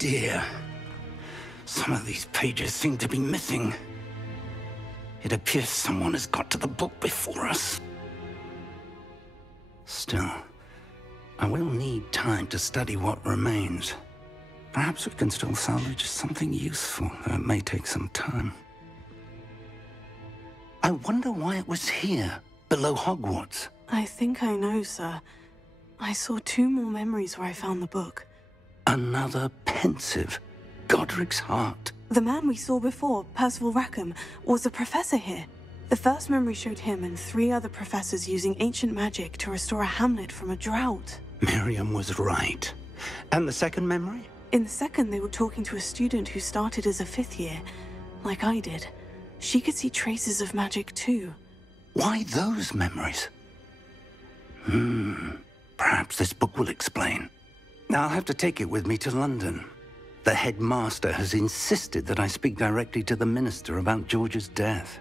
dear. Some of these pages seem to be missing. It appears someone has got to the book before us. Still, I will need time to study what remains. Perhaps we can still salvage something useful, though it may take some time. I wonder why it was here, below Hogwarts. I think I know, sir. I saw 2 more memories where I found the book. Another pensive. Godric's heart. The man we saw before, Percival Rackham, was a professor here. The first memory showed him and 3 other professors using ancient magic to restore a hamlet from a drought. Miriam was right. And the second memory? In the second, they were talking to a student who started as a 5th year, like I did. She could see traces of magic too. Why those memories? Perhaps this book will explain. I'll have to take it with me to London. The headmaster has insisted that I speak directly to the minister about George's death.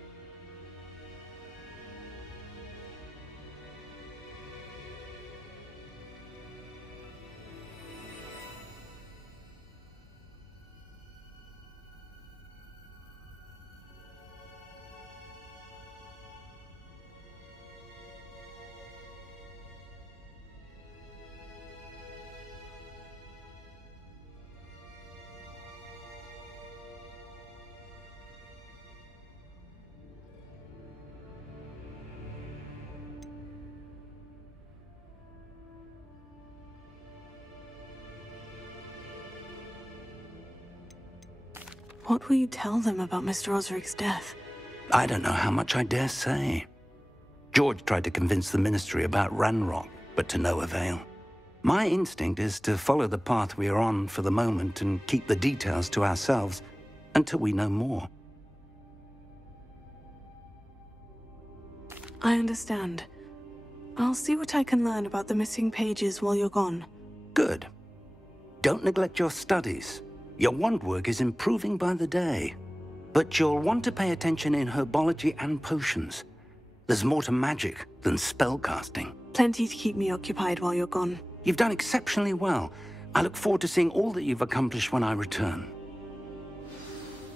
What will you tell them about Mr. Osric's death? I don't know how much I dare say. George tried to convince the ministry about Ranrock, but to no avail. My instinct is to follow the path we are on for the moment and keep the details to ourselves until we know more. I understand. I'll see what I can learn about the missing pages while you're gone. Good. Don't neglect your studies. Your wand work is improving by the day. But you'll want to pay attention in herbology and potions. There's more to magic than spellcasting. Plenty to keep me occupied while you're gone. You've done exceptionally well. I look forward to seeing all that you've accomplished when I return.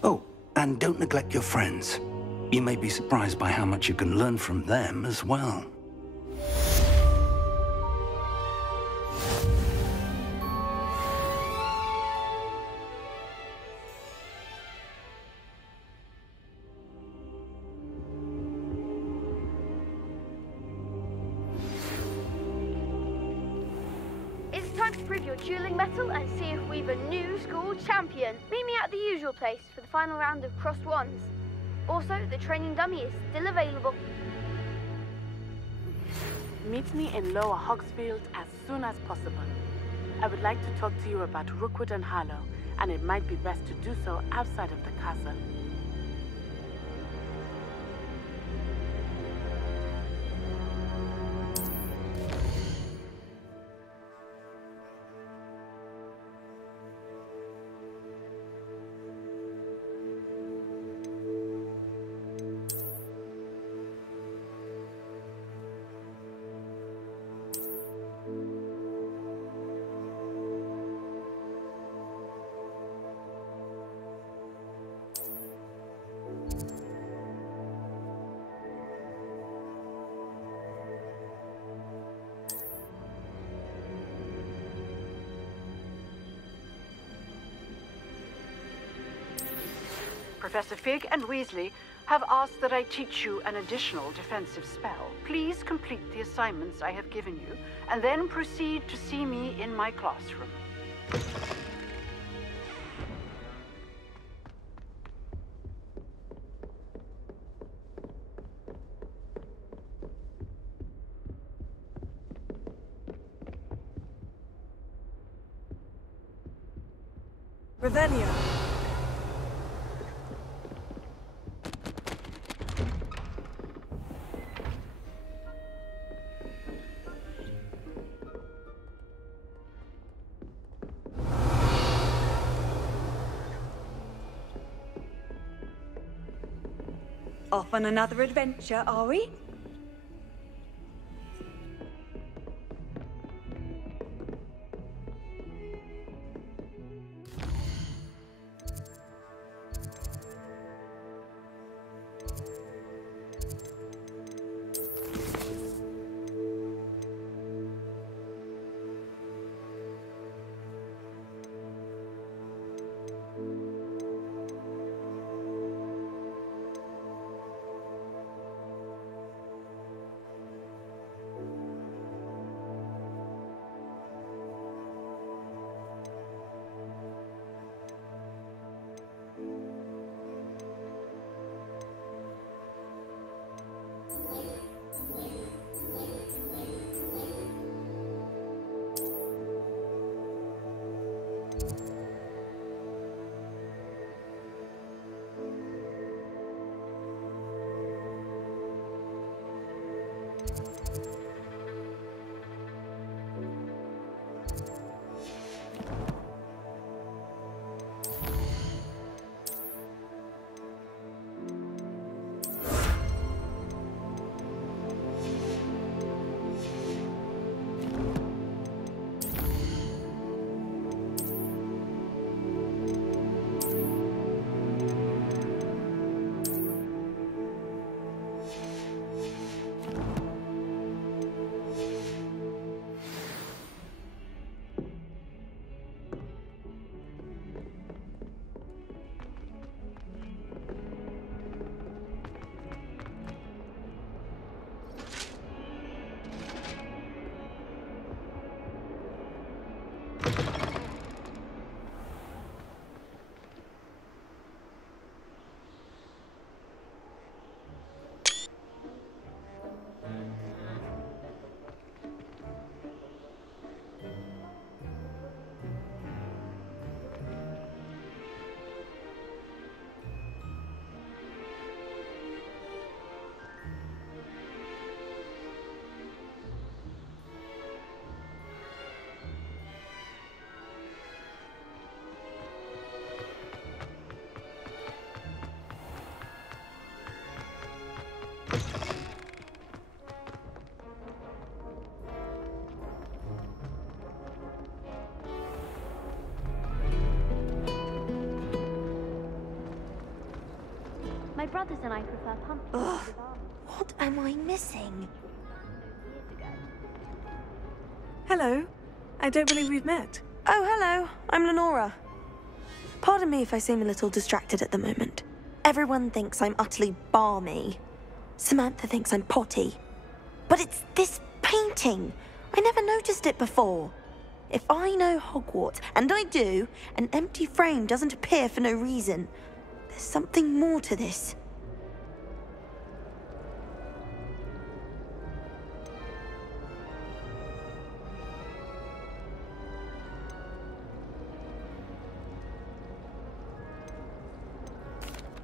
Oh, and don't neglect your friends. You may be surprised by how much you can learn from them as well. Time to prove your dueling mettle and see if we've a new school champion. Meet me at the usual place for the final round of crossed wands. Also, the training dummy is still available. Meet me in Lower Hogsfield as soon as possible. I would like to talk to you about Rookwood and Harlow, and it might be best to do so outside of the castle. Professor Fig and Weasley have asked that I teach you an additional defensive spell. Please complete the assignments I have given you, and then proceed to see me in my classroom. Revelio. Off on another adventure, are we? brothers and I prefer pumpkins. Ugh, what am I missing? Years ago. Hello. I don't believe we've met. Oh, hello. I'm Lenora. Pardon me if I seem a little distracted at the moment. Everyone thinks I'm utterly balmy. Samantha thinks I'm potty. But it's this painting. I never noticed it before. If I know Hogwarts, and I do, an empty frame doesn't appear for no reason. There's something more to this.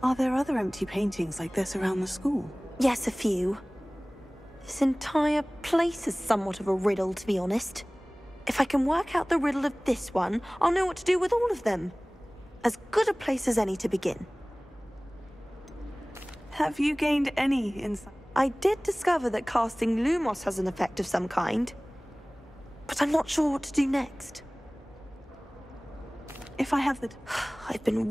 Are there other empty paintings like this around the school? Yes, a few. This entire place is somewhat of a riddle, to be honest. If I can work out the riddle of this one, I'll know what to do with all of them. As good a place as any to begin. Have you gained any insight? I did discover that casting Lumos has an effect of some kind. But I'm not sure what to do next. If I have the... I've been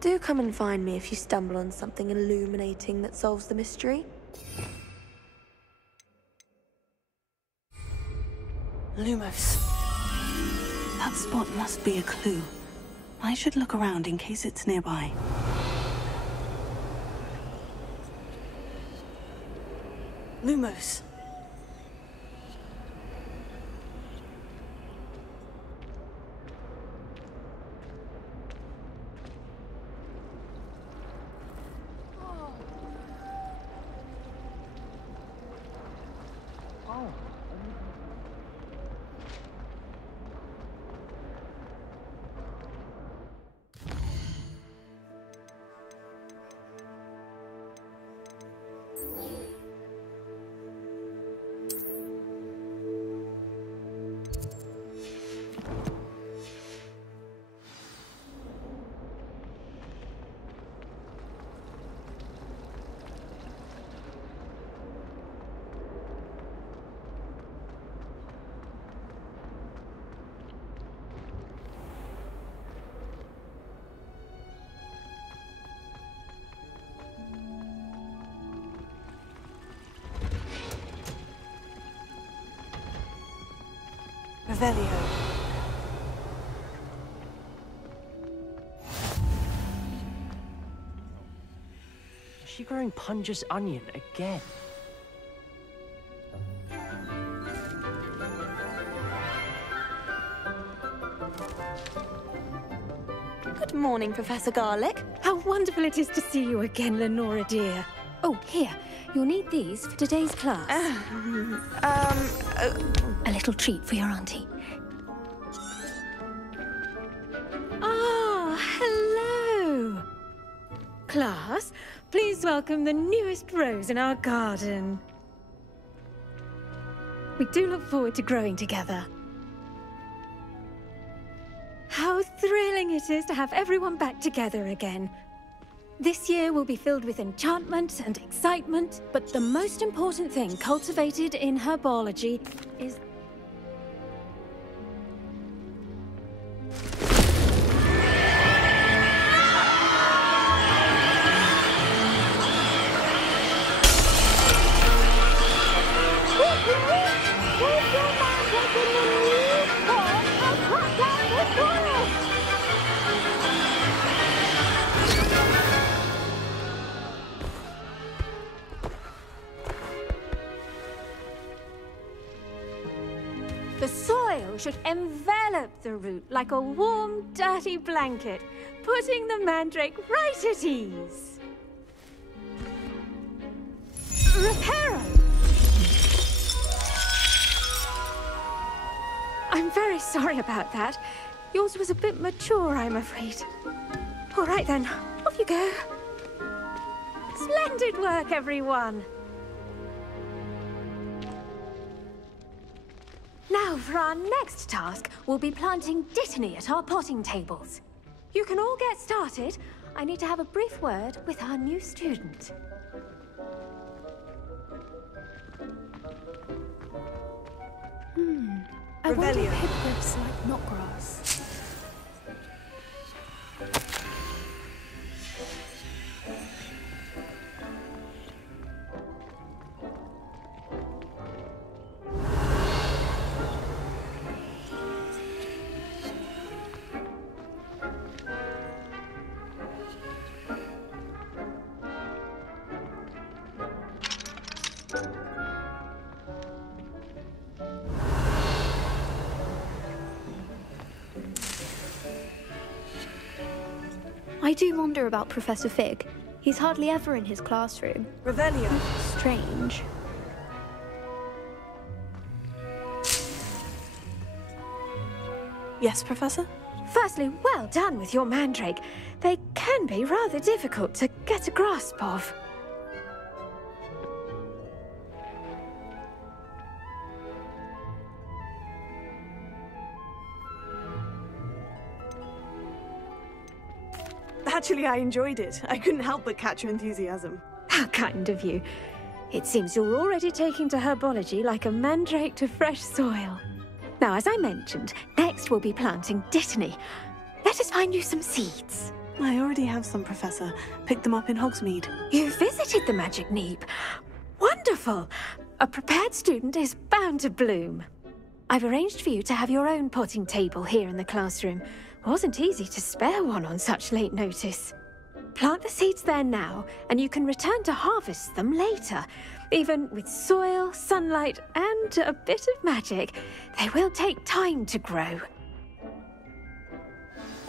Do come and find me if you stumble on something illuminating that solves the mystery. Lumos. That spot must be a clue. I should look around in case it's nearby. Lumos. Revelio. Is she growing Punja's onion again? Good morning, Professor Garlick. How wonderful it is to see you again, Lenora dear. Oh, here. You'll need these for today's class. A little treat for your auntie. Ah, hello. Class, please welcome the newest rose in our garden. We do look forward to growing together. How thrilling it is to have everyone back together again. This year will be filled with enchantment and excitement, but the most important thing cultivated in herbology is... The soil should envelop the root like a warm, dirty blanket, putting the mandrake right at ease. Reparo! I'm very sorry about that. Yours was a bit mature, I'm afraid. All right then, off you go. Splendid work, everyone. Now, for our next task, we'll be planting Dittany at our potting tables. You can all get started. I need to have a brief word with our new student. I wonder if hippogriffs like knotgrass. I do wonder about Professor Fig. He's hardly ever in his classroom. Revelio. Strange. Yes, Professor? Firstly, well done with your mandrake. They can be rather difficult to get a grasp of. Actually, I enjoyed it. I couldn't help but catch your enthusiasm. How kind of you. It seems you're already taking to herbology like a mandrake to fresh soil. Now, as I mentioned, next we'll be planting dittany. Let us find you some seeds. I already have some, Professor. Picked them up in Hogsmeade. You visited the Magic Neep. Wonderful! A prepared student is bound to bloom. I've arranged for you to have your own potting table here in the classroom. Wasn't easy to spare one on such late notice. Plant the seeds there now, and you can return to harvest them later. Even with soil, sunlight, and a bit of magic, they will take time to grow.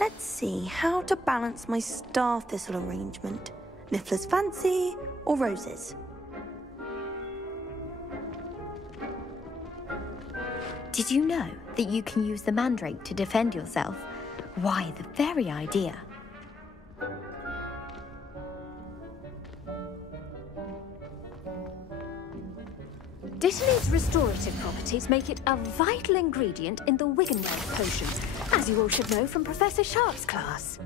Let's see how to balance my star thistle arrangement. Niffler's fancy or roses? Did you know that you can use the mandrake to defend yourself? Why, the very idea. Dittany's restorative properties make it a vital ingredient in the Wiggenweld potions, as you all should know from Professor Sharp's class.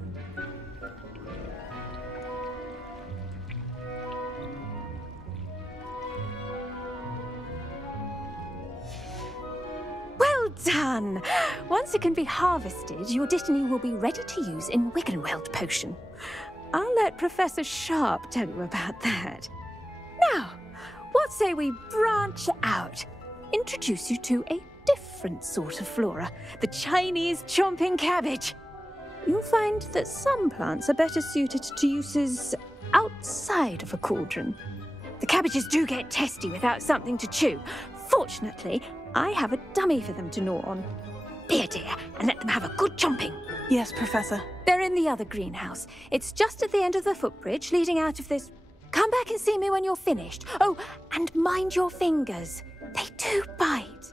Well done! Once it can be harvested, your Dittany will be ready to use in Wiggenweld potion. I'll let Professor Sharp tell you about that. Now, what say we branch out? Introduce you to a different sort of flora, the Chinese chomping cabbage. You'll find that some plants are better suited to uses outside of a cauldron. The cabbages do get testy without something to chew. Fortunately, I have a dummy for them to gnaw on. Be a dear and let them have a good chomping. Yes, Professor. They're in the other greenhouse. It's just at the end of the footbridge leading out of this. Come back and see me when you're finished. Oh, and mind your fingers. They do bite.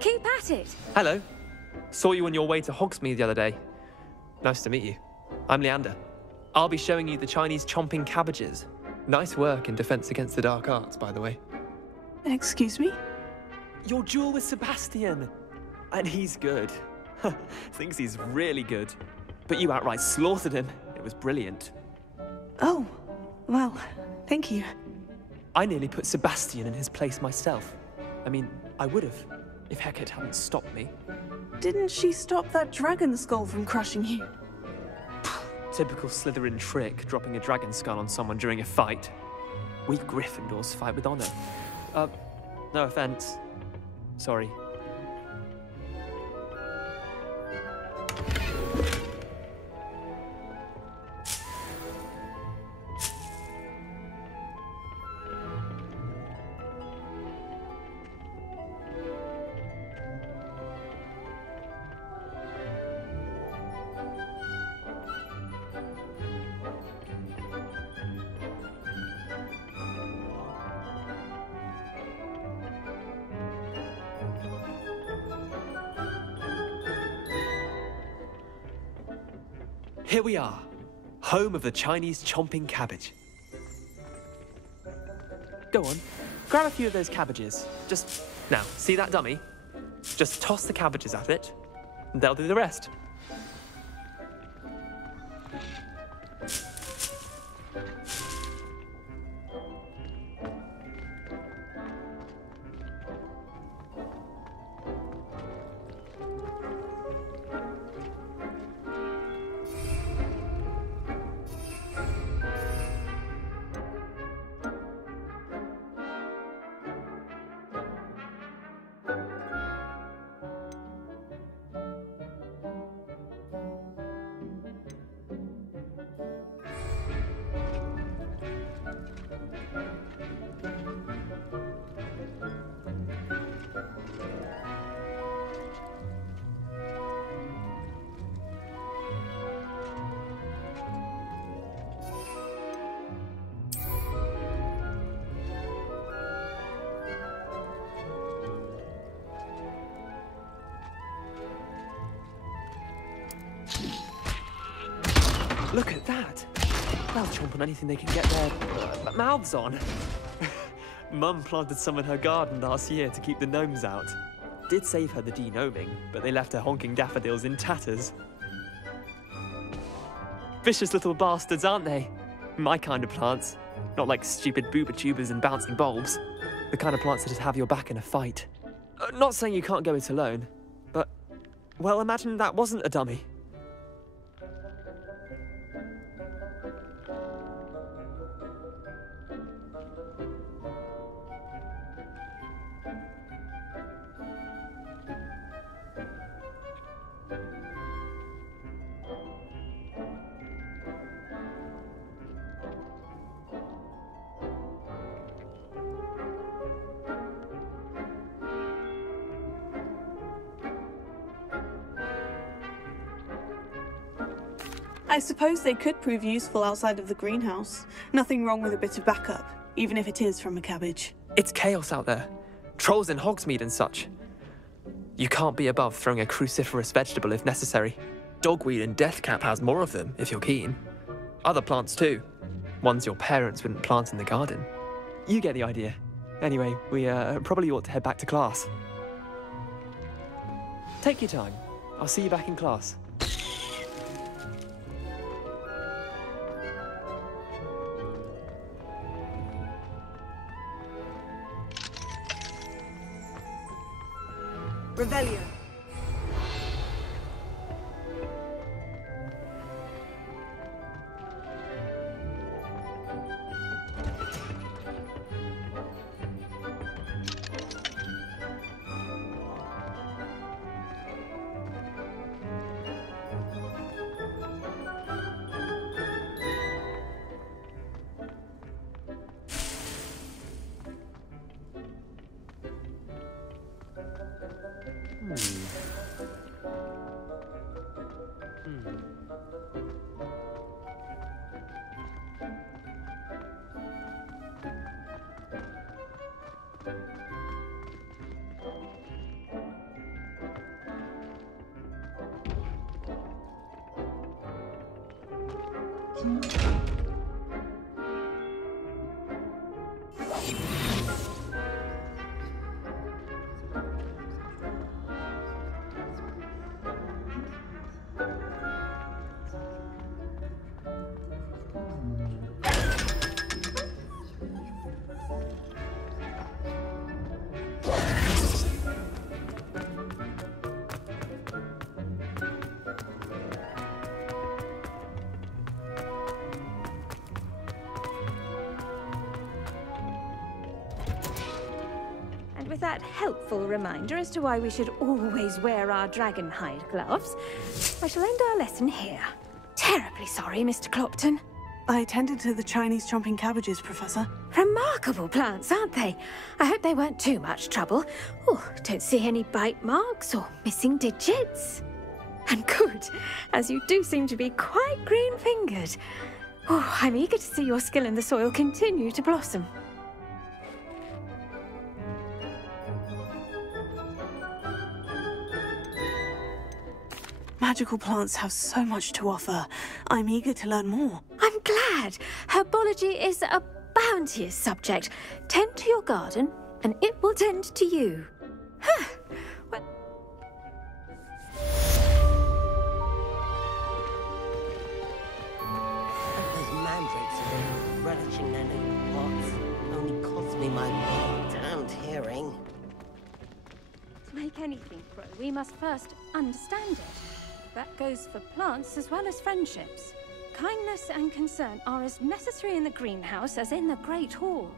Keep at it. Hello. Saw you on your way to Hogsmeade the other day. Nice to meet you. I'm Leander. I'll be showing you the Chinese chomping cabbages. Nice work in Defense Against the Dark Arts, by the way. Excuse me? Your duel with Sebastian. And he's good. Thinks he's really good. But you outright slaughtered him. It was brilliant. Oh, well, thank you. I nearly put Sebastian in his place myself. I mean, I would have, if Hecate hadn't stopped me. Didn't she stop that dragon skull from crushing you? Typical Slytherin trick, dropping a dragon skull on someone during a fight. We Gryffindors fight with honor. No offense. Sorry. Here we are, home of the Chinese chomping cabbage. Go on, grab a few of those cabbages. Now, see that dummy? Just toss the cabbages at it, and they'll do the rest. Look at that. They'll chomp on anything they can get their mouths on. Mum planted some in her garden last year to keep the gnomes out. Did save her the de-gnoming, but they left her honking daffodils in tatters. Vicious little bastards, aren't they? My kind of plants. Not like stupid booba tubers and bouncing bulbs. The kind of plants that just have your back in a fight. Not saying you can't go it alone, but, well, imagine that wasn't a dummy. I suppose they could prove useful outside of the greenhouse. Nothing wrong with a bit of backup, even if it is from a cabbage. It's chaos out there. Trolls in Hogsmeade and such. You can't be above throwing a cruciferous vegetable if necessary. Dogweed and deathcap has more of them, if you're keen. Other plants too. Ones your parents wouldn't plant in the garden. You get the idea. Anyway, we probably ought to head back to class. Take your time. I'll see you back in class. Revelio. With that helpful reminder as to why we should always wear our dragon hide gloves, I shall end our lesson here. Terribly sorry, Mr. Clopton. I tended to the Chinese chomping cabbages, Professor. Remarkable plants, aren't they? I hope they weren't too much trouble. Oh, don't see any bite marks or missing digits. And good, as you do seem to be quite green-fingered. Oh, I'm eager to see your skill in the soil continue to blossom. Magical plants have so much to offer. I'm eager to learn more. I'm glad. Herbology is a bounteous subject. Tend to your garden, and it will tend to you. Huh. Well... Those mandrakes are relishing their new pots. Only cost me my damned hearing. To make anything grow, we must first understand it. That goes for plants as well as friendships. Kindness and concern are as necessary in the greenhouse as in the Great Hall.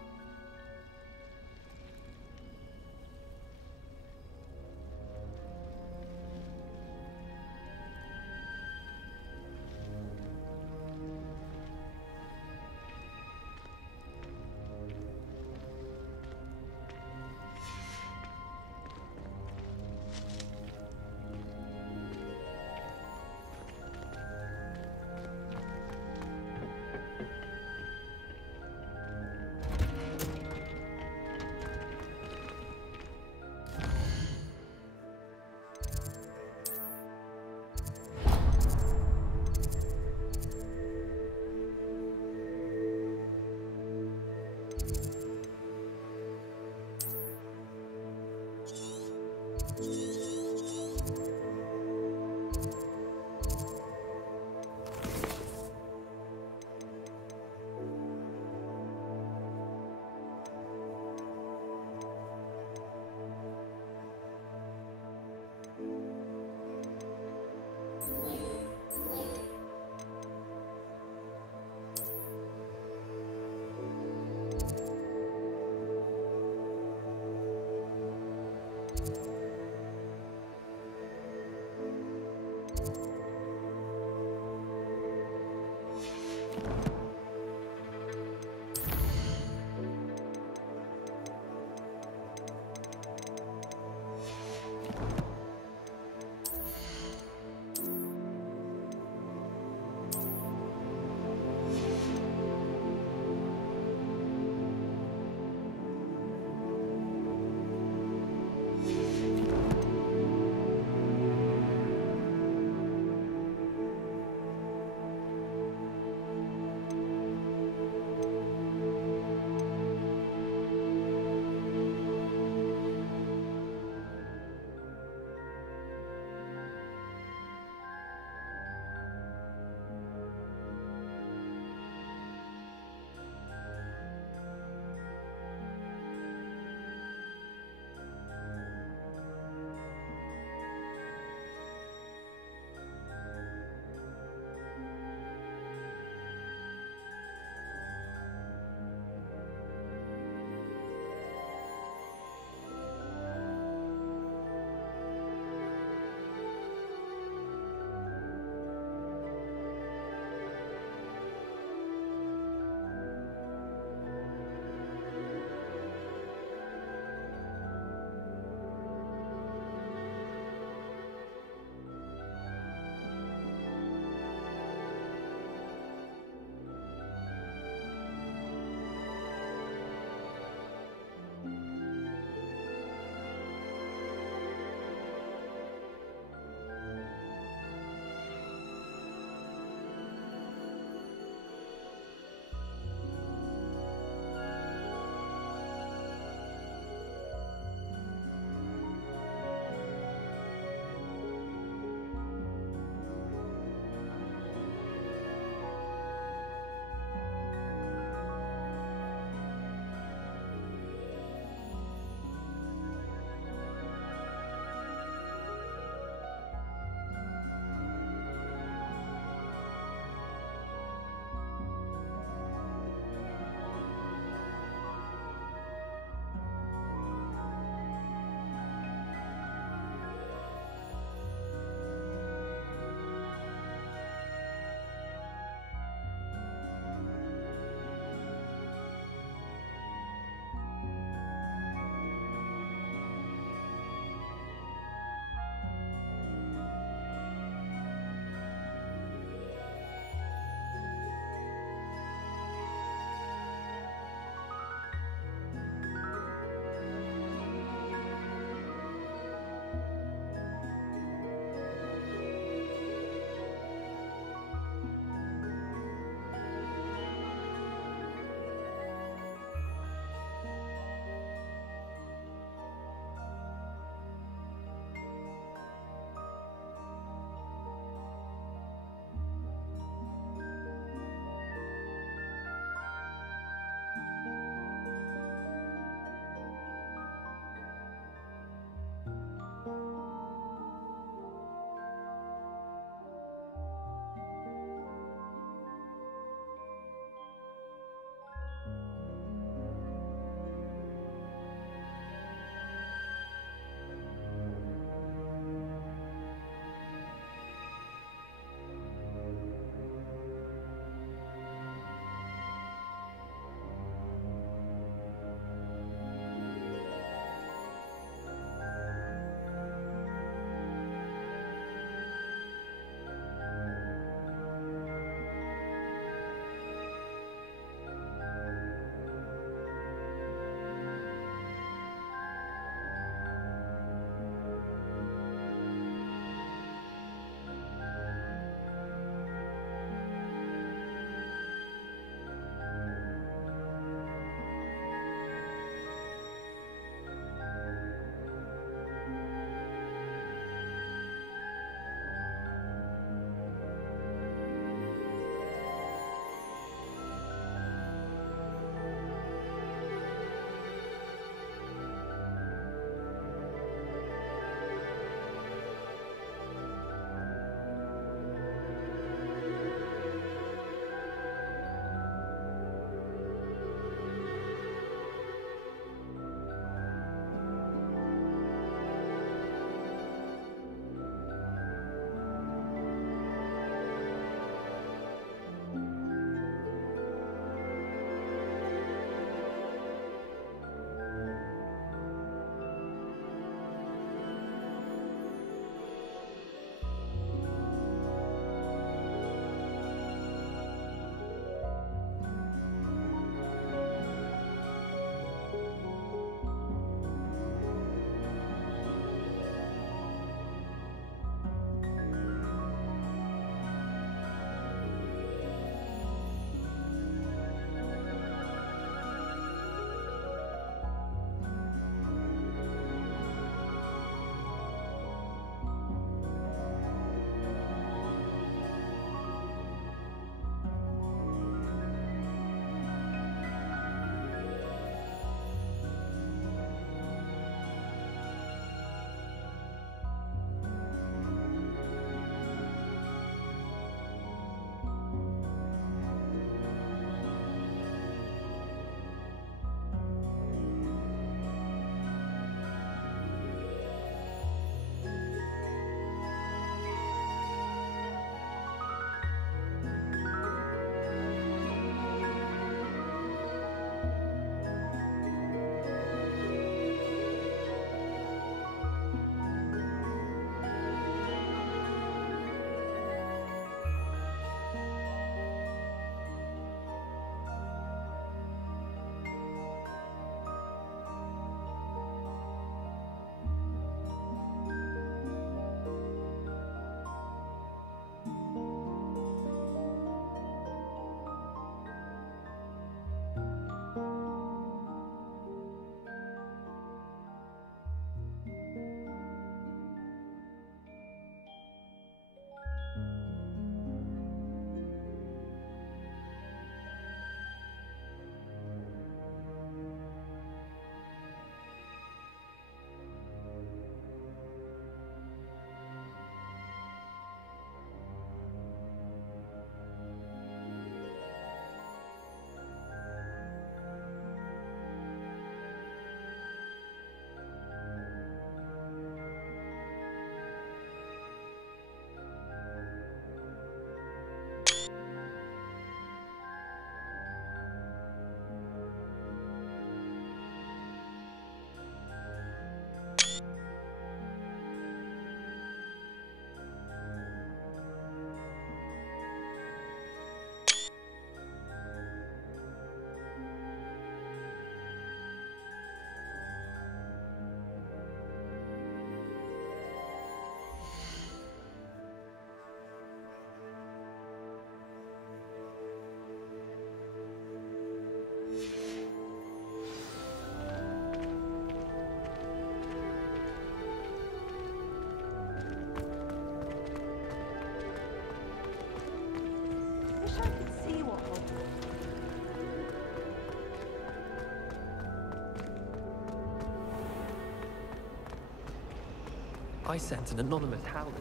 I sent an anonymous howler.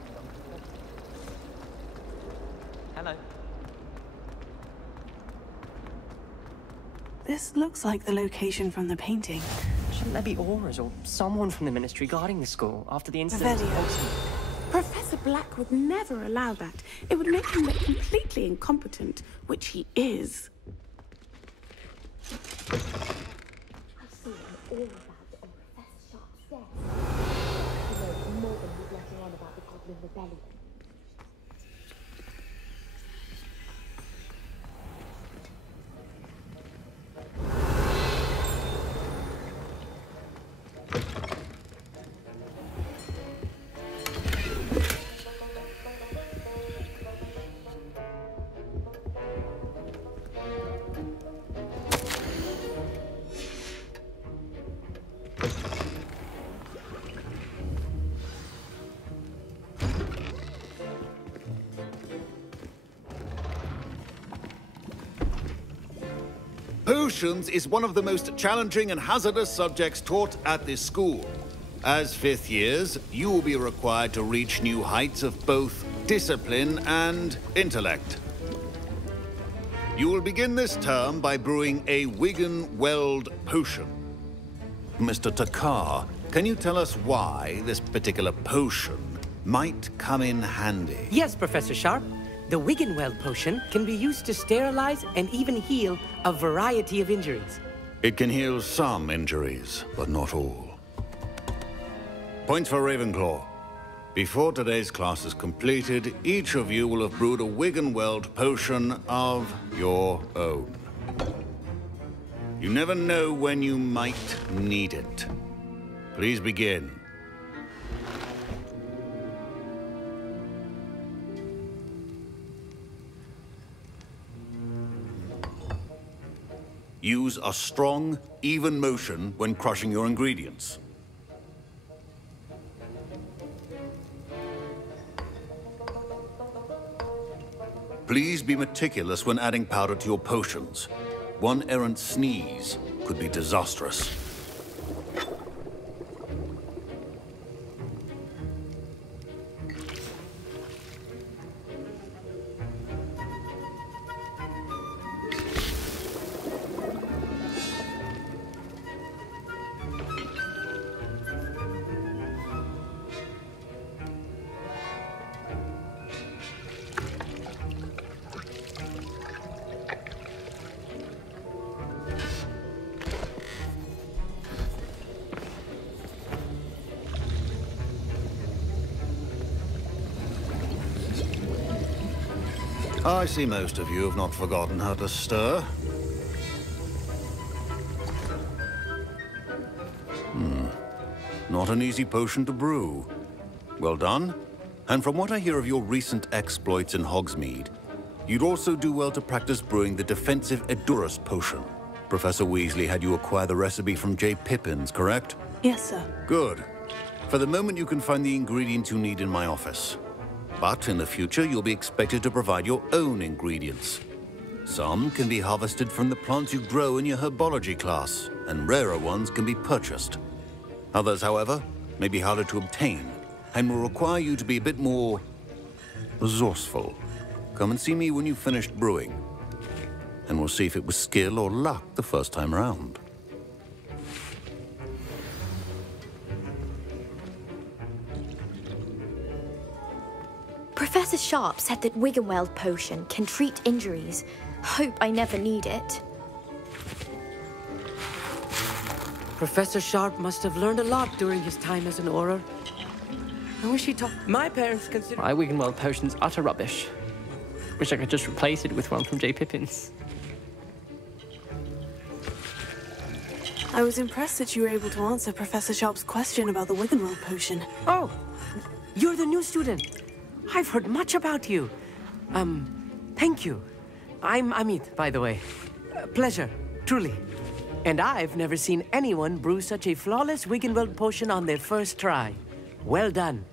Hello. This looks like the location from the painting. Shouldn't there be auras or someone from the Ministry guarding the school after the incident? Professor Black would never allow that. It would make him look completely incompetent, which he is. I see an aura about on Professor Sharp's desk. He knows more than he's letting on about the Goblin Rebellion. Potions is one of the most challenging and hazardous subjects taught at this school. As fifth years, you will be required to reach new heights of both discipline and intellect. You will begin this term by brewing a Wiggenweld potion. Mr. Takar, can you tell us why this particular potion might come in handy? Yes, Professor Sharp. The Wiggenweld potion can be used to sterilize and even heal a variety of injuries. It can heal some injuries, but not all. Points for Ravenclaw. Before today's class is completed, each of you will have brewed a Wiggenweld potion of your own. You never know when you might need it. Please begin. Use a strong, even motion when crushing your ingredients. Please be meticulous when adding powder to your potions. One errant sneeze could be disastrous. I see most of you have not forgotten how to stir. Not an easy potion to brew. Well done. And from what I hear of your recent exploits in Hogsmeade, you'd also do well to practice brewing the defensive Edurus potion. Professor Weasley had you acquire the recipe from J. Pippin's, correct? Yes, sir. Good. For the moment, you can find the ingredients you need in my office. But in the future, you'll be expected to provide your own ingredients. Some can be harvested from the plants you grow in your herbology class, and rarer ones can be purchased. Others, however, may be harder to obtain, and will require you to be a bit more resourceful. Come and see me when you've finished brewing, and we'll see if it was skill or luck the first time around. Professor Sharp said that Wiggenweld potion can treat injuries. Hope I never need it. Professor Sharp must have learned a lot during his time as an Auror. I wish he taught... My parents consider... My Wiggenweld potion's utter rubbish. Wish I could just replace it with one from J. Pippin's. I was impressed that you were able to answer Professor Sharp's question about the Wiggenweld potion. Oh, you're the new student. I've heard much about you. Thank you. I'm Amit, by the way. Pleasure, truly. And I've never seen anyone brew such a flawless Wiggenweld potion on their first try. Well done.